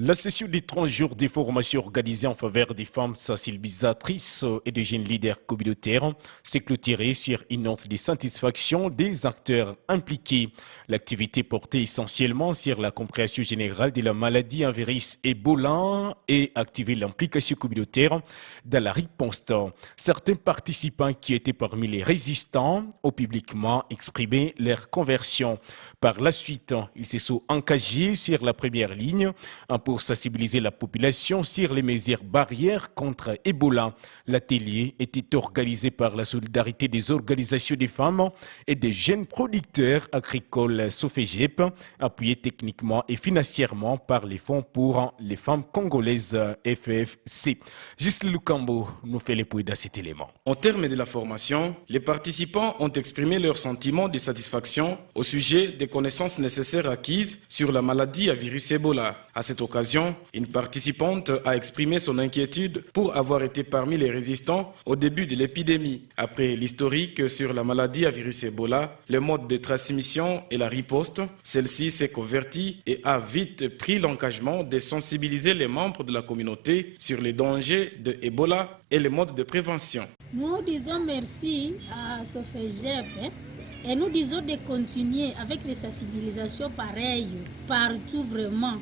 La session des 30 jours de formation organisée en faveur des femmes sensibilisatrices et des jeunes leaders communautaires s'est clôturée sur une note de satisfaction des acteurs impliqués. L'activité portait essentiellement sur la compréhension générale de la maladie en virus Ebola et activer l'implication communautaire dans la riposte. Certains participants qui étaient parmi les résistants ont publiquement exprimé leur conversion. Par la suite, ils se sont engagés sur la première ligne pour sensibiliser la population sur les mesures barrières contre Ebola. L'atelier était organisé par la solidarité des organisations des femmes et des jeunes producteurs agricoles Sofegep, appuyé techniquement et financièrement par les fonds pour les femmes congolaises FFC. Gisèle Lukambo nous fait les points dans cet élément. Au terme de la formation, les participants ont exprimé leur sentiment de satisfaction au sujet des connaissances nécessaires acquises sur la maladie à virus Ebola. À cette occasion, une participante a exprimé son inquiétude pour avoir été parmi les résistants au début de l'épidémie. Après l'historique sur la maladie à virus Ebola, le mode de transmission et la riposte, celle-ci s'est convertie et a vite pris l'engagement de sensibiliser les membres de la communauté sur les dangers de Ebola et les modes de prévention. Nous disons merci à Sofegep et nous disons de continuer avec les sensibilisations pareilles partout vraiment.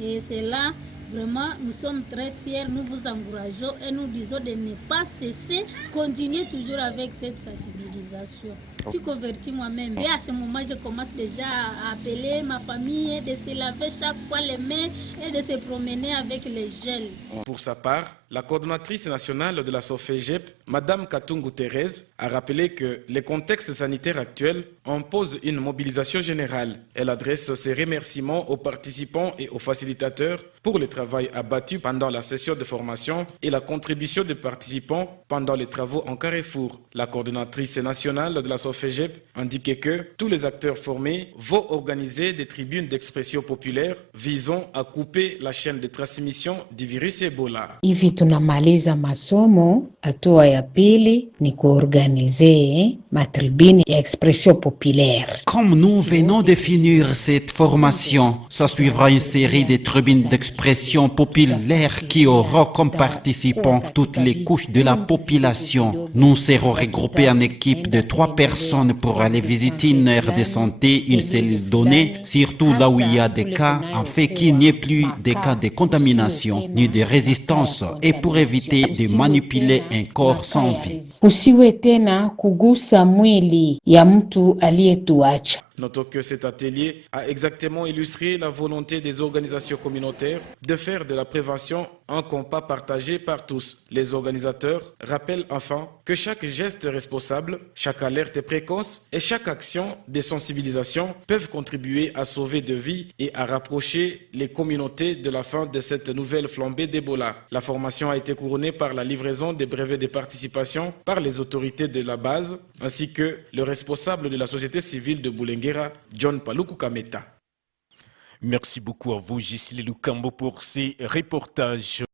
Et c'est là, vraiment, nous sommes très fiers, nous vous encourageons et nous disons de ne pas cesser, continuer toujours avec cette sensibilisation. Je suis convertie moi-même et à ce moment, je commence déjà à appeler ma famille, de se laver chaque fois les mains et de se promener avec les gels. Pour sa part, la coordonnatrice nationale de la Sofegep, Madame Katungu Thérèse, a rappelé que le contexte sanitaire actuel impose une mobilisation générale. Elle adresse ses remerciements aux participants et aux facilitateurs pour le travail abattu pendant la session de formation et la contribution des participants pendant les travaux en Carrefour. La coordonnatrice nationale de la Sofegep indiquait que tous les acteurs formés vont organiser des tribunes d'expression populaire visant à couper la chaîne de transmission du virus Ebola. Hivi tunamaliza masomo, hatua ya pili ni kuorganize matribuni ya expression populaire. Comme nous venons de finir cette formation, ça suivra une série de tribunes d'expression populaire qui auront comme participants toutes les couches de la population. Nous serons regroupés en équipe de 3 personnes pour aller visiter une aire de santé, une cellule donnée, surtout là où il y a des cas, afin qu'il n'y ait plus de cas de contamination ni de résistance et pour éviter de manipuler un corps sans vie. Usiwe tena kugusa mwili ya mtu aliyetuacha. Notons que cet atelier a exactement illustré la volonté des organisations communautaires de faire de la prévention un combat partagé par tous. Les organisateurs rappellent enfin que chaque geste responsable, chaque alerte précoce et chaque action de sensibilisation peuvent contribuer à sauver des vies et à rapprocher les communautés de la fin de cette nouvelle flambée d'Ebola. La formation a été couronnée par la livraison des brevets de participation par les autorités de la base ainsi que le responsable de la société civile de Boulenguera, John Paluku Kameta. Merci beaucoup à vous, Gisèle Lukambo, pour ces reportages.